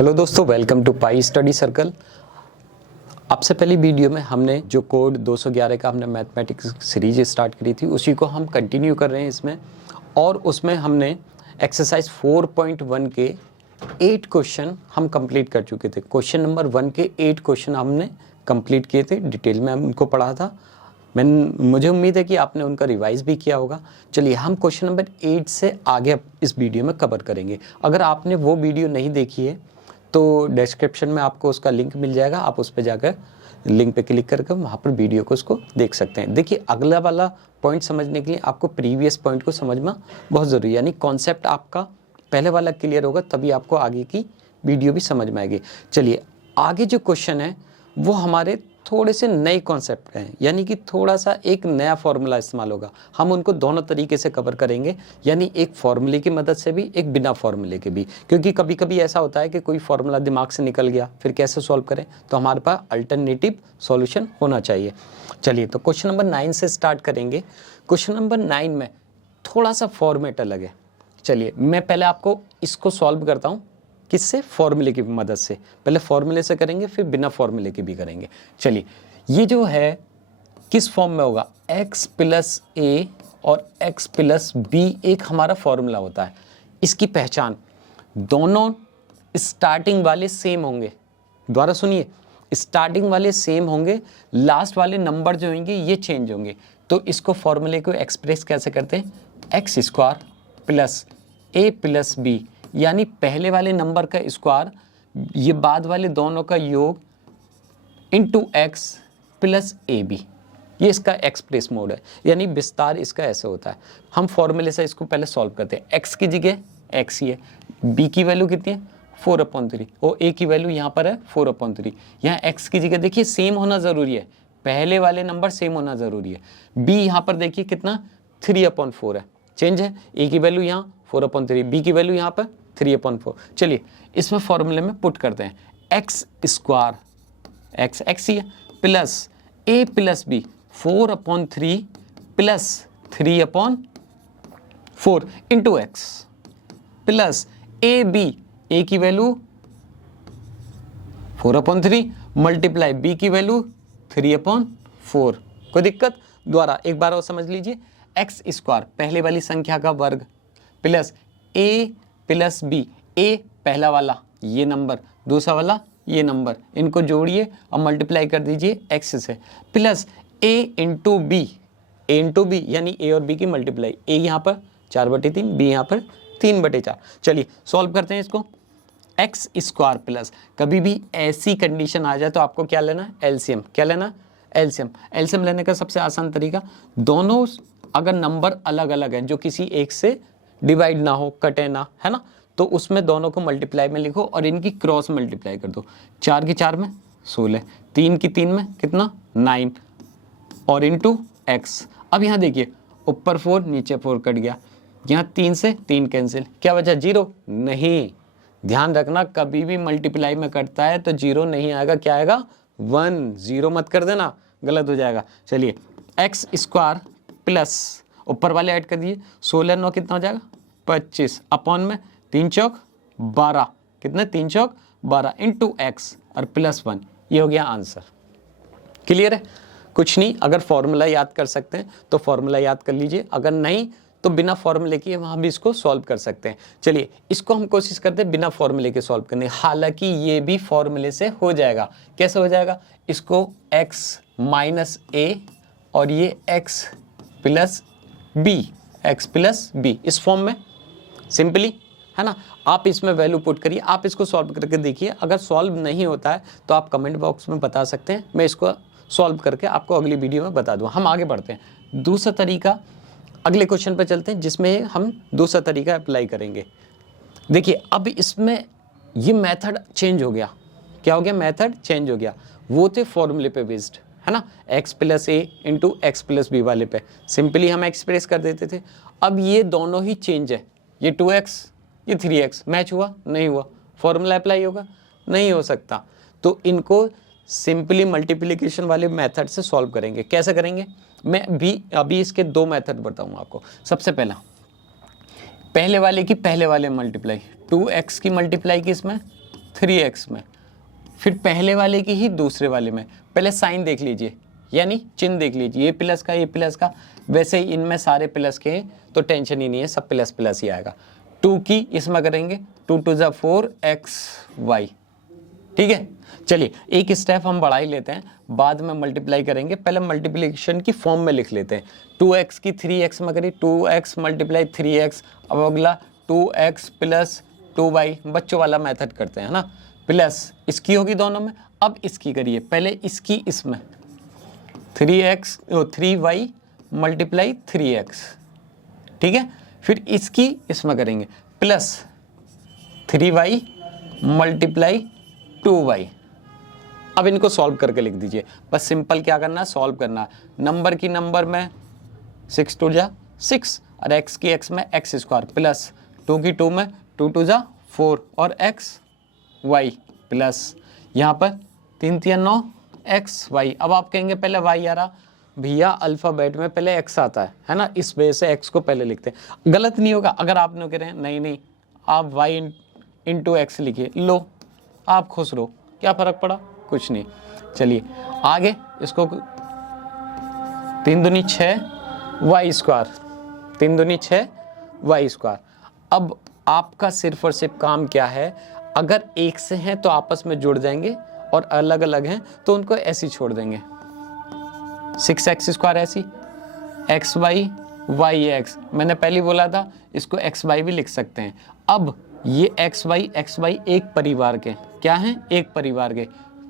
Hello दोस्तों, welcome to pi study circle. आपसे पहली वीडियो में हमने जो कोड 211 का हमने मैथमेटिक्स सीरीज स्टार्ट करी थी उसी को हम कंटिन्यू कर रहे हैं इसमें। और उसमें हमने एक्सरसाइज 4.1 के 8 क्वेश्चन हम कंप्लीट कर चुके थे। क्वेश्चन नंबर 1 के 8 क्वेश्चन हमने कंप्लीट किए थे, डिटेल में हम उनको पढ़ा था। मुझे उम्मीद है कि आपने उनका रिवाइज भी किया होगा। चलिए हम क्वेश्चन नंबर 8 से आगे इस वीडियो में कवर करेंगे। अगर आपने वो वीडियो नहीं देखी है तो डिस्क्रिप्शन में आपको उसका लिंक मिल जाएगा, आप उस पर जाकर लिंक पे क्लिक करके वहाँ पर वीडियो को उसको देख सकते हैं। देखिए, अगला वाला पॉइंट समझने के लिए आपको प्रीवियस पॉइंट को समझना बहुत ज़रूरी है, यानी कॉन्सेप्ट आपका पहले वाला क्लियर होगा तभी आपको आगे की वीडियो भी समझ में आएगी। चलिए आगे जो क्वेश्चन है वो हमारे थोड़े से नए कॉन्सेप्ट हैं, यानी कि थोड़ा सा एक नया फॉर्मूला इस्तेमाल होगा। हम उनको दोनों तरीके से कवर करेंगे, यानी एक फॉर्मूले की मदद से भी, एक बिना फॉर्मूले के भी। क्योंकि कभी कभी ऐसा होता है कि कोई फॉर्मूला दिमाग से निकल गया, फिर कैसे सॉल्व करें, तो हमारे पास अल्टरनेटिव सॉल्यूशन होना चाहिए। चलिए तो क्वेश्चन नंबर 9 से स्टार्ट करेंगे। क्वेश्चन नंबर 9 में थोड़ा सा फॉर्मेट अलग है। चलिए मैं पहले आपको इसको सॉल्व करता हूँ, किससे? फॉर्मूले की मदद से। पहले फॉर्मूले से करेंगे, फिर बिना फॉर्मूले के भी करेंगे। चलिए ये जो है किस फॉर्म में होगा? x प्लस ए और x प्लस बी एक हमारा फॉर्मूला होता है। इसकी पहचान, दोनों स्टार्टिंग वाले सेम होंगे। दोबारा सुनिए, स्टार्टिंग वाले सेम होंगे, लास्ट वाले नंबर जो होंगे ये चेंज होंगे। तो इसको फॉर्मूले को एक्सप्रेस कैसे करते हैं? X square plus A plus B, यानी पहले वाले नंबर का स्क्वायर, ये बाद वाले दोनों का योग, इंटू एक्स प्लस ए बी। ये इसका एक्सप्रेस मोड है, यानी विस्तार इसका ऐसे होता है। हम फॉर्मूले से इसको पहले सॉल्व करते हैं। एक्स की जगह एक्स ही है, बी की वैल्यू कितनी है? 4/3, और ए की वैल्यू यहाँ पर है 4/3। यहाँ एक्स की जगह देखिए सेम होना ज़रूरी है, पहले वाले नंबर सेम होना ज़रूरी है। बी यहाँ पर देखिए कितना 3/4 है, चेंज है। ए की वैल्यू यहाँ 4/3, बी की वैल्यू यहाँ पर 3/4। चलिए इसमें फॉर्मूले में पुट करते हैं। एक्स स्क्वायर, एक्स एक्स ही है, plus A plus B 4/3 plus 3/4 into x plus A B, A की वैल्यू 4/3 मल्टीप्लाई बी की वैल्यू 3/4। कोई दिक्कत? द्वारा एक बार और समझ लीजिए। एक्स स्क्वायर पहले वाली संख्या का वर्ग प्लस ए प्लस बी, ए पहला वाला ये नंबर, दूसरा वाला ये नंबर, इनको जोड़िए और मल्टीप्लाई कर दीजिए एक्स से, प्लस ए इंटू बी, ए इंटू बी यानी ए और बी की मल्टीप्लाई, ए यहाँ पर 4/3, बी यहाँ पर 3/4। चलिए सॉल्व करते हैं इसको। एक्स स्क्वायर प्लस, कभी भी ऐसी कंडीशन आ जाए तो आपको क्या लेना है? एलसीएम। क्या लेना? एलसीएम। एलसीएम लेने का सबसे आसान तरीका, दोनों अगर नंबर अलग अलग हैं, जो किसी एक से डिवाइड ना हो, कटे ना, है ना, तो उसमें दोनों को मल्टीप्लाई में लिखो और इनकी क्रॉस मल्टीप्लाई कर दो। 4 की 4 में 16, 3 की 3 में कितना? 9, और इंटू एक्स। अब यहाँ देखिए, ऊपर 4 नीचे 4 कट गया, यहाँ 3 से 3 कैंसिल, क्या बचा? 0 नहीं। ध्यान रखना, कभी भी मल्टीप्लाई में कटता है तो 0 नहीं आएगा, क्या आएगा? 1। 0 मत कर देना, गलत हो जाएगा। चलिए एक्स स्क्वायर प्लस ऊपर वाले ऐड कर दिए, 16 9 कितना हो जाएगा? 25 अपॉन में 3 चौक 12, कितने? 3 चौक 12 इंटू एक्स और प्लस 1। ये हो गया आंसर। क्लियर है? कुछ नहीं, अगर फॉर्मूला याद कर सकते हैं तो फॉर्मूला याद कर लीजिए, अगर नहीं तो बिना फॉर्मूले के वहाँ भी इसको सॉल्व कर सकते हैं। चलिए इसको हम कोशिश करते हैं बिना फॉर्मूले के सॉल्व करने, हालांकि ये भी फॉर्मूले से हो जाएगा। कैसे हो जाएगा? इसको x माइनस a और ये x plus b, x plus b, इस फॉर्म में सिंपली, है ना। आप इसमें वैल्यू पुट करिए, आप इसको सॉल्व करके देखिए। अगर सॉल्व नहीं होता है तो आप कमेंट बॉक्स में बता सकते हैं, मैं इसको सॉल्व करके आपको अगली वीडियो में बता दूँ। हम आगे बढ़ते हैं, दूसरा तरीका, अगले क्वेश्चन पर चलते हैं जिसमें हम दूसरा तरीका अप्लाई करेंगे। देखिए अब इसमें ये मेथड चेंज हो गया। क्या हो गया? मेथड चेंज हो गया। वो थे फॉर्मूले पे बेस्ड, है ना, x प्लस ए इंटू एक्स प्लस बी वाले पे सिंपली हम एक्सप्रेस कर देते थे। अब ये दोनों ही चेंज है, ये 2x ये 3x, मैच हुआ? नहीं हुआ। फॉर्मूला अप्लाई होगा? नहीं हो सकता। तो इनको सिंपली मल्टीप्लिकेशन वाले मेथड से सॉल्व करेंगे। कैसे करेंगे? मैं भी अभी इसके 2 मेथड बताऊंगा आपको। सबसे पहला, पहले वाले की पहले वाले मल्टीप्लाई, 2x की मल्टीप्लाई की इसमें 3x में, फिर पहले वाले की ही दूसरे वाले में। पहले साइन देख लीजिए, यानी चिन्ह देख लीजिए, ये प्लस का ये प्लस का, वैसे ही इनमें सारे प्लस के हैं तो टेंशन ही नहीं है, सब प्लस प्लस ही आएगा। 2 की इसमें करेंगे 2 2 ज़ा 4xy, ठीक है। चलिए एक स्टेप हम बढ़ा ही लेते हैं, बाद में मल्टीप्लाई करेंगे, पहले मल्टीप्लिकेशन की फॉर्म में लिख लेते हैं। 2x की 3x में करिए, 2x मल्टीप्लाई 3x, अब अगला 2x प्लस 2y, बच्चों वाला मेथड करते हैं ना, प्लस इसकी होगी दोनों में। अब इसकी करिए, पहले इसकी इसमें 3y मल्टीप्लाई 3x, ठीक है। फिर इसकी इसमें करेंगे प्लस 3y मल्टीप्लाई 2y। अब इनको सॉल्व करके लिख दीजिए, बस सिंपल क्या करना है, सॉल्व करना है। नंबर की नंबर में 6 2 जा 6 और x की x में x स्क्वायर, प्लस 2 की 2 में 2 2 जा 4 और x y, प्लस यहाँ पर 3 3 9 x y। अब आप कहेंगे पहले y आ रहा, भैया अल्फ़ाबेट में पहले x आता है ना, इस वजह से x को पहले लिखते हैं। गलत नहीं होगा अगर आप लोग कह रहे हैं नहीं आप y इंटू x लिखिए, लो आप खुश रहो, क्या फ़र्क पड़ा, कुछ नहीं। चलिए आगे इसको 3 दूनी 6 y स्क्वायर, 3 दूनी 6 y स्क्वायर। अब आपका सिर्फ और सिर्फ काम क्या है, अगर एक से हैं तो आपस में जुड़ जाएंगे और अलग अलग हैं तो उनको ऐसे ही छोड़ देंगे। 6x स्क्वायर ऐसी, एक्स वाई वाई एक्स, मैंने पहले बोला था इसको एक्स वाई भी लिख सकते हैं। अब ये एक्स वाई एक परिवार के क्या हैं, एक परिवार के,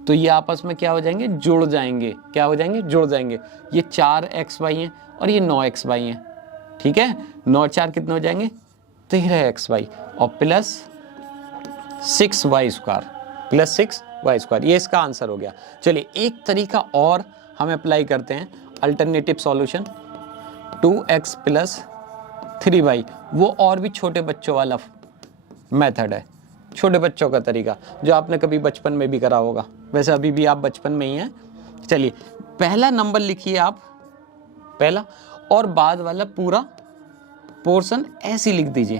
तो ये आपस में क्या हो जाएंगे, जुड़ जाएंगे। क्या हो जाएंगे, जुड़ जाएंगे। ये 4xy हैं और ये 9xy हैं, ठीक है। 9 4 कितने हो जाएंगे, 13xy और plus 6y square, plus 6y square, ये इसका आंसर हो गया। चलिए एक तरीका और हम अप्लाई करते हैं, alternative solution 2x plus 3y, वो और भी छोटे बच्चों वाला मेथड है, छोटे बच्चों का तरीका जो आपने कभी बचपन में भी करा होगा, वैसे अभी भी आप बचपन में ही हैं। चलिए पहला नंबर लिखिए आप, पहला, और बाद वाला पूरा पोर्शन ऐसे लिख दीजिए,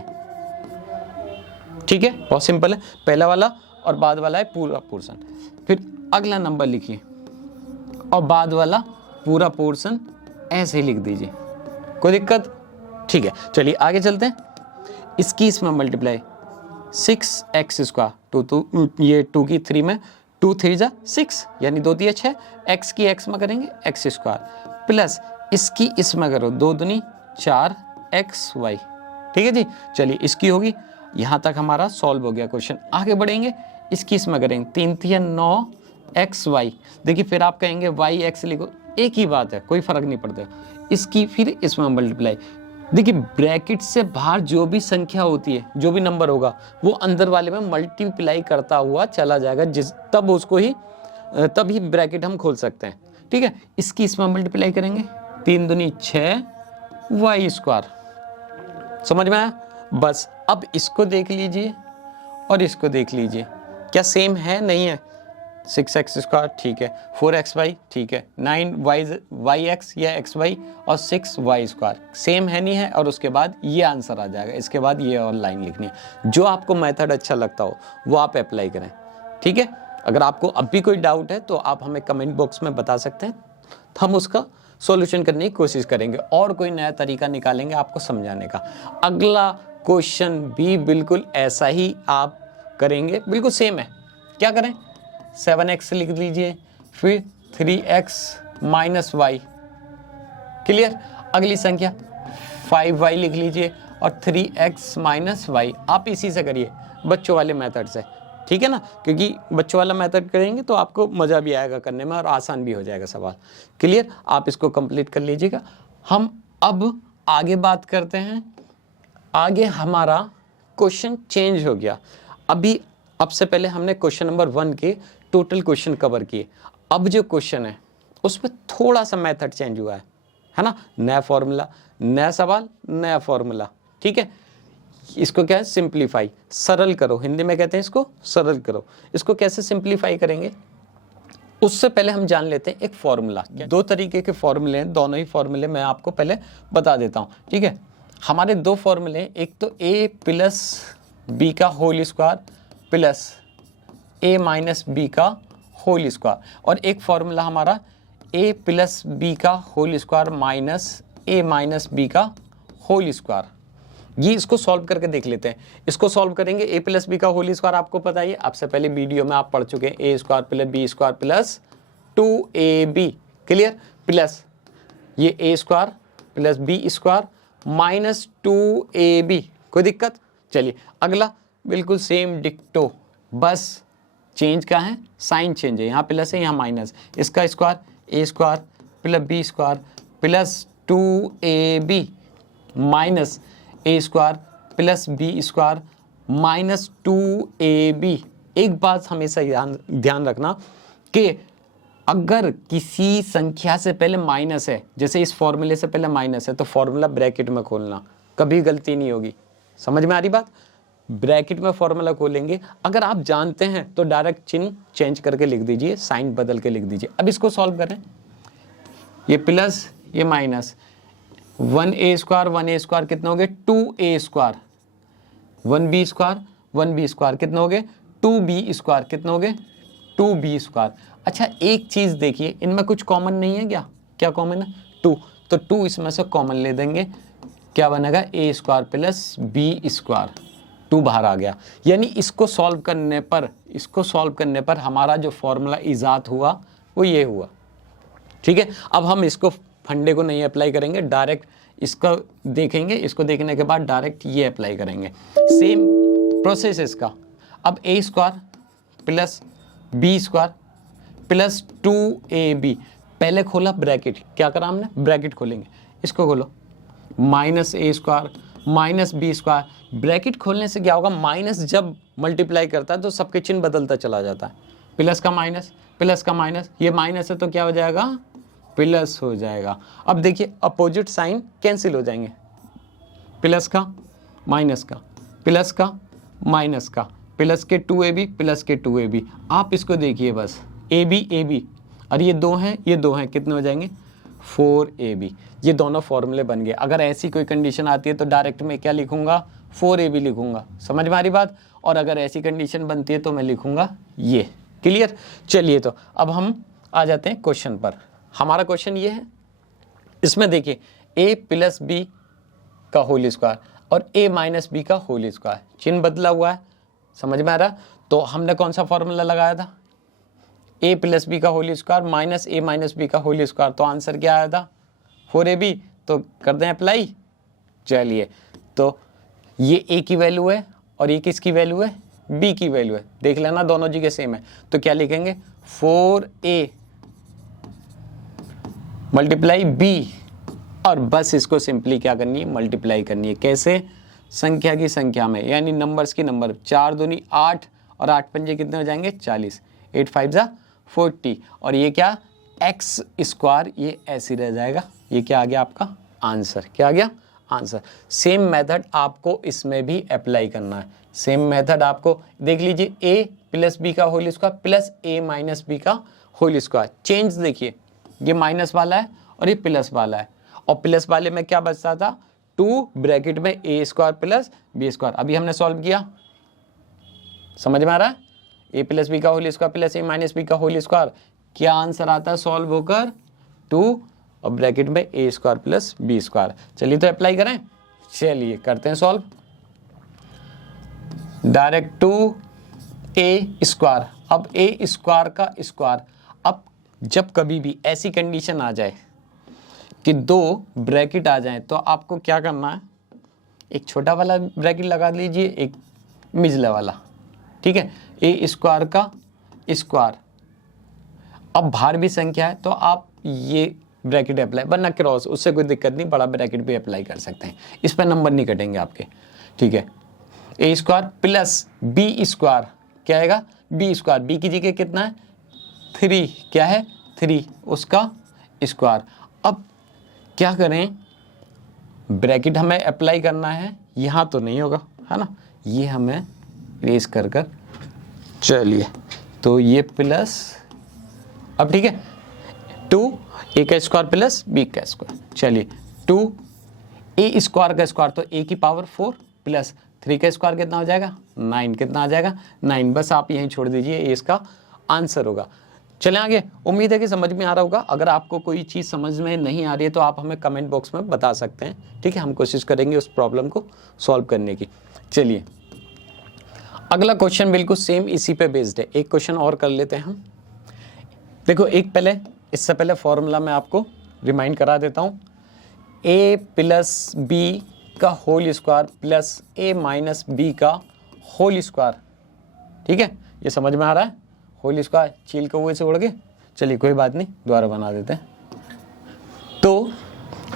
ठीक है, बहुत सिंपल है। पहला वाला और बाद वाला है पूरा पोर्शन। फिर अगला नंबर लिखिए और बाद वाला पूरा पोर्शन ऐसे ही लिख दीजिए, कोई दिक्कत, ठीक है। चलिए आगे चलते हैं, इसकी इसमें मल्टीप्लाई 6x स्क्वायर, 2 ये 2 की 3 में 2 3 जा 6 यानी 2 3 6, x की x में करेंगे x स्क्वायर, प्लस इसकी इसमें करो 2 दूनी 4xy, ठीक है जी। चलिए इसकी होगी, यहाँ तक हमारा सॉल्व हो गया क्वेश्चन। आगे बढ़ेंगे, इसकी इसमें करेंगे 3 3 9xy, देखिए फिर आप कहेंगे yx लिखो, एक ही बात है, कोई फर्क नहीं पड़ता। इसकी फिर इसमें मल्टीप्लाई, देखिए ब्रैकेट से बाहर जो भी संख्या होती है, जो भी नंबर होगा वो अंदर वाले में मल्टीप्लाई करता हुआ चला जाएगा, तब उसको ही तभी ब्रैकेट हम खोल सकते हैं, ठीक है। इसकी इसमें मल्टीप्लाई करेंगे 3 दूनी 6y स्क्वायर, समझ में आया। बस अब इसको देख लीजिए और इसको देख लीजिए, क्या सेम है, नहीं है। 6x स्क्वायर ठीक है, 4xy ठीक है, 9yx या xy और 6y स्क्वायर सेम है, नहीं है। और उसके बाद ये आंसर आ जाएगा, इसके बाद ये और लाइन लिखनी है। जो आपको मेथड अच्छा लगता हो वो आप अप्लाई करें, ठीक है। अगर आपको अब भी कोई डाउट है तो आप हमें कमेंट बॉक्स में बता सकते हैं, हम उसका सॉल्यूशन करने की कोशिश करेंगे और कोई नया तरीका निकालेंगे आपको समझाने का। अगला क्वेश्चन भी बिल्कुल ऐसा ही आप करेंगे, बिल्कुल सेम है। क्या करें, 7x लिख लीजिए, फिर 3x माइनस वाई, क्लियर। अगली संख्या 5y लिख लीजिए और 3x माइनस वाई, आप इसी से करिए बच्चों वाले मेथड से, ठीक है ना, क्योंकि बच्चों वाला मेथड करेंगे तो आपको मज़ा भी आएगा करने में और आसान भी हो जाएगा सवाल, क्लियर। आप इसको कंप्लीट कर लीजिएगा। हम अब आगे बात करते हैं, आगे हमारा क्वेश्चन चेंज हो गया। अब से पहले हमने क्वेश्चन नंबर 1 के टोटल क्वेश्चन कवर किए, अब जो क्वेश्चन है उसमें थोड़ा सा मेथड चेंज हुआ है ना, नया फॉर्मूला, नया सवाल, नया फॉर्मूला, ठीक है। इसको क्या है, सिंप्लीफाई, सरल करो, हिंदी में कहते हैं इसको सरल करो। इसको कैसे सिंप्लीफाई करेंगे उससे पहले हम जान लेते हैं एक फॉर्मूला। 2 तरीके के फॉर्मूले हैं, दोनों ही फॉर्मूले मैं आपको पहले बता देता हूँ, ठीक है। हमारे 2 फॉर्मूले, एक तो a प्लस बी का होल स्क्वायर प्लस ए माइनस बी का होल स्क्वायर, और एक फॉर्मूला हमारा ए प्लस बी का होल स्क्वायर माइनस ए माइनस बी का होल स्क्वायर। ये इसको सॉल्व करके देख लेते हैं। इसको सॉल्व करेंगे, ए प्लस बी का होल स्क्वायर आपको पता ही है, आपसे पहले वीडियो में आप पढ़ चुके हैं, A square plus B square plus 2ab, clear, plus ये A square plus B square minus 2ab, कोई दिक्कत। चलिए अगला बिल्कुल सेम डिक्टो, बस चेंज का है, साइन चेंज है, यहाँ प्लस है यहाँ माइनस, इसका square A square plus B square plus 2ab minus A square plus B square minus 2ab। एक बात हमेशा ध्यान रखना कि अगर किसी संख्या से पहले माइनस है, जैसे इस फॉर्मूले से पहले माइनस है, तो फॉर्मूला ब्रैकेट में खोलना, कभी गलती नहीं होगी। समझ में आ रही बात? ब्रैकेट में फॉर्मूला खोलेंगे, अगर आप जानते हैं तो डायरेक्ट चिन्ह चेंज करके लिख दीजिए, साइन बदल के लिख दीजिए। अब इसको सॉल्व करें, ये प्लस ये माइनस, 1a स्क्वायर कितना हो गए 2a स्क्वायर, 1b स्क्वायर कितना हो गए 2b स्क्वायर, कितना हो गए 2b स्क्वायर। अच्छा एक चीज़ देखिए, इनमें कुछ कॉमन नहीं है क्या? क्या कॉमन है? 2, तो 2 इसमें से कॉमन ले देंगे, क्या बनेगा a square plus b square, 2 बाहर आ गया। यानी इसको सॉल्व करने पर हमारा जो फॉर्मूला ईजाद हुआ वो ये हुआ। ठीक है, अब हम इसको फंडे को नहीं अप्लाई करेंगे, डायरेक्ट इसका देखेंगे, इसको देखने के बाद डायरेक्ट ये अप्लाई करेंगे। सेम प्रोसेस इसका। अब A square plus B square plus 2ab, पहले खोला ब्रैकेट, क्या करा हमने? ब्रैकेट खोलेंगे, इसको खोलो, minus A square minus B square. Bracket खोलने से क्या होगा? माइनस जब मल्टीप्लाई करता है तो सबके चिन्ह बदलता चला जाता है, प्लस का माइनस, ये माइनस है तो क्या हो जाएगा? प्लस हो जाएगा। अब देखिए अपोजिट साइन कैंसिल हो जाएंगे, प्लस का माइनस का, प्लस का माइनस का, प्लस के 2ab प्लस के 2ab। आप इसको देखिए बस, ab और ये दो हैं, कितने हो जाएंगे? 4ab। ये दोनों फॉर्मूले बन गए। अगर ऐसी कोई कंडीशन आती है तो डायरेक्ट मैं क्या लिखूंगा? 4ab लिखूंगा। समझ में आ रही बात? और अगर ऐसी कंडीशन बनती है तो मैं लिखूंगा ये। क्लियर? चलिए तो अब हम आ जाते हैं क्वेश्चन पर। हमारा क्वेश्चन ये है, इसमें देखिए a प्लस बी का होल स्क्वायर और a माइनस बी का होल स्क्वायर, चिन्ह बदला हुआ है। समझ में आ रहा? तो हमने कौन सा फॉर्मूला लगाया था? a प्लस बी का whole square minus a minus b का होल स्क्वायर, तो आंसर क्या आया था? 4ab। तो कर दें अप्लाई। चलिए तो ये a की वैल्यू है और ये किसकी वैल्यू है? b की वैल्यू है। देख लेना दोनों जगह सेम है, तो क्या लिखेंगे? 4a मल्टीप्लाई b, और बस इसको सिंपली क्या करनी है? मल्टीप्लाई करनी है। कैसे? संख्या की संख्या में, यानी नंबर्स की नंबर। 4 दूनी 8 और 8 पंजे कितने हो जाएंगे? 40, 8 5 जा 40, और ये क्या? x स्क्वायर, ये ऐसे रह जाएगा। ये क्या आ गया आपका आंसर? क्या आ गया? आंसर। सेम मेथड आपको इसमें भी अप्लाई करना है। सेम मेथड आपको देख लीजिए, a प्लस बी का whole square plus a minus b का होल स्क्वायर। चेंज देखिए, ये माइनस वाला है और ये प्लस वाला है, और प्लस वाले में क्या बचता था? 2 ब्रैकेट में a square plus B square. अभी हमने सॉल्व किया, समझ में आ रहा है? a प्लस बी का whole square plus a minus b का होल स्क्वायर, क्या आंसर आता है सॉल्व होकर? 2 और ब्रैकेट में a square plus B square. चलिए तो अप्लाई करें, चलिए करते हैं सॉल्व। डायरेक्ट 2a स्क्वायर, अब a स्क्वायर का स्क्वायर। अब जब कभी भी ऐसी कंडीशन आ जाए कि 2 ब्रैकेट आ जाए तो आपको क्या करना है? एक छोटा वाला ब्रैकेट लगा लीजिए, एक मिजला वाला, ठीक है? a स्क्वायर का स्क्वायर। अब बाहर भी संख्या है तो आप ये ब्रैकेट अप्लाई, वरना क्रॉस, उससे कोई दिक्कत नहीं, बड़ा ब्रैकेट भी अप्लाई कर सकते हैं, इस पर नंबर नहीं कटेंगे आपके, ठीक है? a square plus b square, क्या आएगा? b स्क्वायर, b की जगह कितना है? 3, क्या है? 3, उसका स्क्वायर। अब क्या करें? ब्रैकेट हमें अप्लाई करना है, यहाँ तो नहीं होगा, है ना? ये हमें रेस कर कर, चलिए तो ये प्लस, अब ठीक है, 2 a का स्क्वायर प्लस b का स्क्वायर। चलिए 2 a स्क्वायर का स्क्वायर, तो a की पावर 4 प्लस 3 का स्क्वायर कितना हो जाएगा? 9, कितना आ जाएगा 9, बस आप यहीं छोड़ दीजिए, ये इसका आंसर होगा। चलें आगे, उम्मीद है कि समझ में आ रहा होगा। अगर आपको कोई चीज़ समझ में नहीं आ रही है तो आप हमें कमेंट बॉक्स में बता सकते हैं, ठीक है, हम कोशिश करेंगे उस प्रॉब्लम को सॉल्व करने की। चलिए अगला क्वेश्चन बिल्कुल सेम इसी पे बेस्ड है, एक क्वेश्चन और कर लेते हैं हम। देखो एक पहले, इससे पहले फॉर्मूला मैं आपको रिमाइंड करा देता हूँ, a प्लस बी का whole square plus a minus b का होल स्क्वायर, ठीक है, ये समझ में आ रहा है। होल स्क्वायर चील कौवे से उड़ गए, चलिए कोई बात नहीं, दोबारा बना देते हैं। तो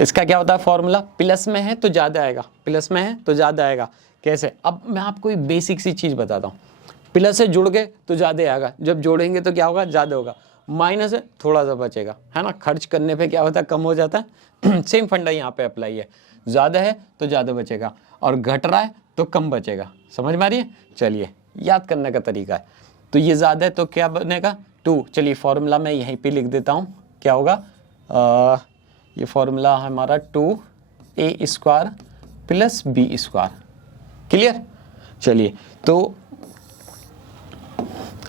इसका क्या होता है फॉर्मूला, प्लस में है तो ज़्यादा आएगा, प्लस में है तो ज़्यादा आएगा। कैसे, अब मैं आपको एक बेसिक सी चीज़ बताता हूँ, प्लस से जुड़ गए तो ज़्यादा आएगा, जब जोड़ेंगे तो क्या होगा, ज़्यादा होगा। माइनस है थोड़ा सा बचेगा, है ना, खर्च करने पे क्या होता है, कम हो जाता है। सेम फंडा यहाँ पे अप्लाई है, ज़्यादा है तो ज़्यादा बचेगा और घट रहा है तो कम बचेगा। समझ में आ रही है। चलिए याद करने का तरीका है, तो ये ज़्यादा है तो क्या बनेगा 2। चलिए फॉर्मूला मैं यहीं पे लिख देता हूँ, क्या होगा, ये फॉर्मूला हमारा 2a square plus B square. Clear. चलिए तो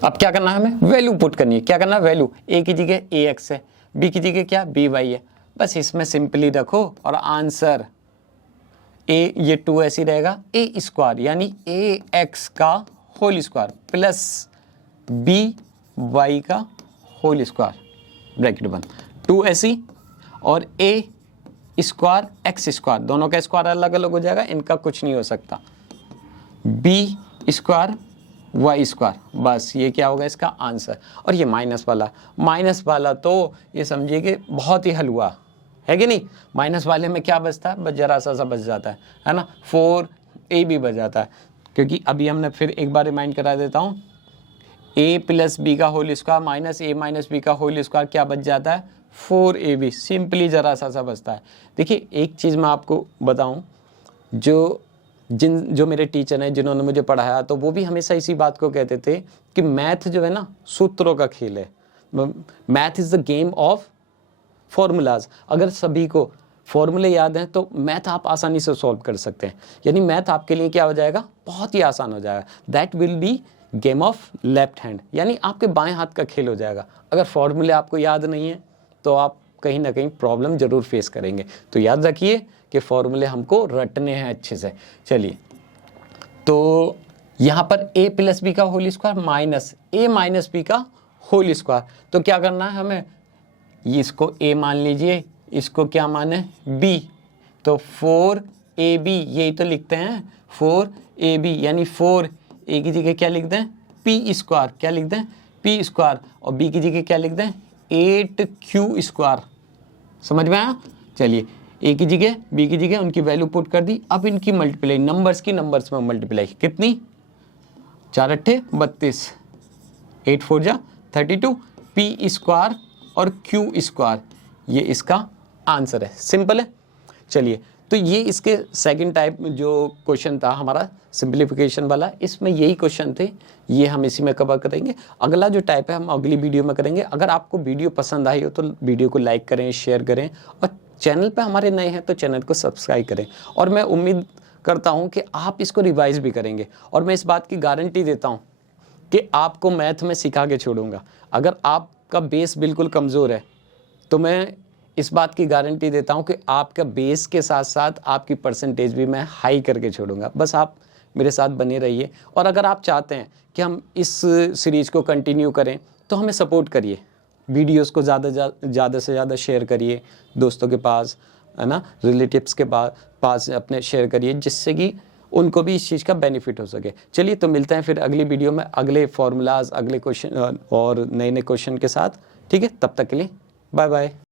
अब क्या करना है, हमें वैल्यू पुट करनी है। क्या करना है, वैल्यू, a की जगह ax है, b की जगह क्या by है, बस इसमें सिंपली रखो और आंसर a, ये 2 ऐसी रहेगा, a स्क्वायर यानी ax का होल स्क्वायर प्लस by का होल स्क्वायर, ब्रैकेट बंद, 2 ऐसी और a स्क्वायर x स्क्वायर, दोनों का स्क्वायर अलग अलग हो जाएगा, इनका कुछ नहीं हो सकता, b स्क्वायर y स्क्वायर, बस ये क्या होगा इसका आंसर। और ये माइनस वाला तो ये समझिए कि बहुत ही हलवा है कि नहीं। माइनस वाले में क्या बचता है, बस जरा सा बच जाता है ना, 4a भी बच जाता है, क्योंकि अभी हमने फिर एक बार रिमाइंड करा देता हूँ, a प्लस बी का whole square minus a minus b का होल स्क्वायर क्या बच जाता है, 4ab, सिंपली जरा सा बचता है। देखिए एक चीज़ मैं आपको बताऊँ, जो मेरे टीचर हैं जिन्होंने मुझे पढ़ाया, तो वो भी हमेशा इसी बात को कहते थे कि मैथ जो है ना सूत्रों का खेल है, math is the game of formulas. अगर सभी को फॉर्मूले याद हैं तो मैथ आप आसानी से सॉल्व कर सकते हैं, यानी मैथ आपके लिए क्या हो जाएगा, बहुत ही आसान हो जाएगा। That will be game of left hand, यानी आपके बाएं हाथ का खेल हो जाएगा। अगर फॉर्मूले आपको याद नहीं है तो आप कहीं ना कहीं प्रॉब्लम जरूर फेस करेंगे, तो याद रखिए कि फॉर्मूले हमको रटने हैं अच्छे से। चलिए तो यहाँ पर a प्लस बी का whole square minus a minus b का होल स्क्वायर, तो क्या करना है हमें, इसको a मान लीजिए, इसको क्या माने b, तो 4ab, यही तो लिखते हैं 4ab, यानी 4a की जगह क्या लिख दें p स्क्वायर, क्या लिख दें p स्क्वायर, और b की जगह क्या लिख दें 8q स्क्वायर। समझ में आया। चलिए a की जगह b की जगह उनकी वैल्यू पुट कर दी, अब इनकी मल्टीप्लाई, नंबर्स में मल्टीप्लाई, कितनी 4 अट्ठे 32, 8 4 जा 32, p स्क्वायर और q स्क्वायर, ये इसका आंसर है। सिंपल है। चलिए तो ये इसके सेकंड टाइप जो क्वेश्चन था हमारा सिंप्लीफिकेशन वाला, इसमें यही क्वेश्चन थे, ये हम इसी में कवर करेंगे। अगला जो टाइप है हम अगली वीडियो में करेंगे। अगर आपको वीडियो पसंद आई हो तो वीडियो को लाइक करें, शेयर करें, और चैनल पे हमारे नए हैं तो चैनल को सब्सक्राइब करें। और मैं उम्मीद करता हूँ कि आप इसको रिवाइज भी करेंगे, और मैं इस बात की गारंटी देता हूँ कि आपको मैथ में सिखा के छोड़ूंगा। अगर आपका बेस बिल्कुल कमज़ोर है तो मैं इस बात की गारंटी देता हूं कि आपका बेस के साथ साथ आपकी परसेंटेज भी मैं हाई करके छोड़ूंगा। बस आप मेरे साथ बने रहिए, और अगर आप चाहते हैं कि हम इस सीरीज़ को कंटिन्यू करें तो हमें सपोर्ट करिए, वीडियोस को ज़्यादा से ज़्यादा शेयर करिए दोस्तों के पास, है ना, रिलेटिव्स के पास अपने शेयर करिए, जिससे कि उनको भी इस चीज़ का बेनिफिट हो सके। चलिए तो मिलते हैं फिर अगली वीडियो में अगले फॉर्मूलाज, अगले क्वेश्चन और नए क्वेश्चन के साथ। ठीक है, तब तक के लिए बाय बाय।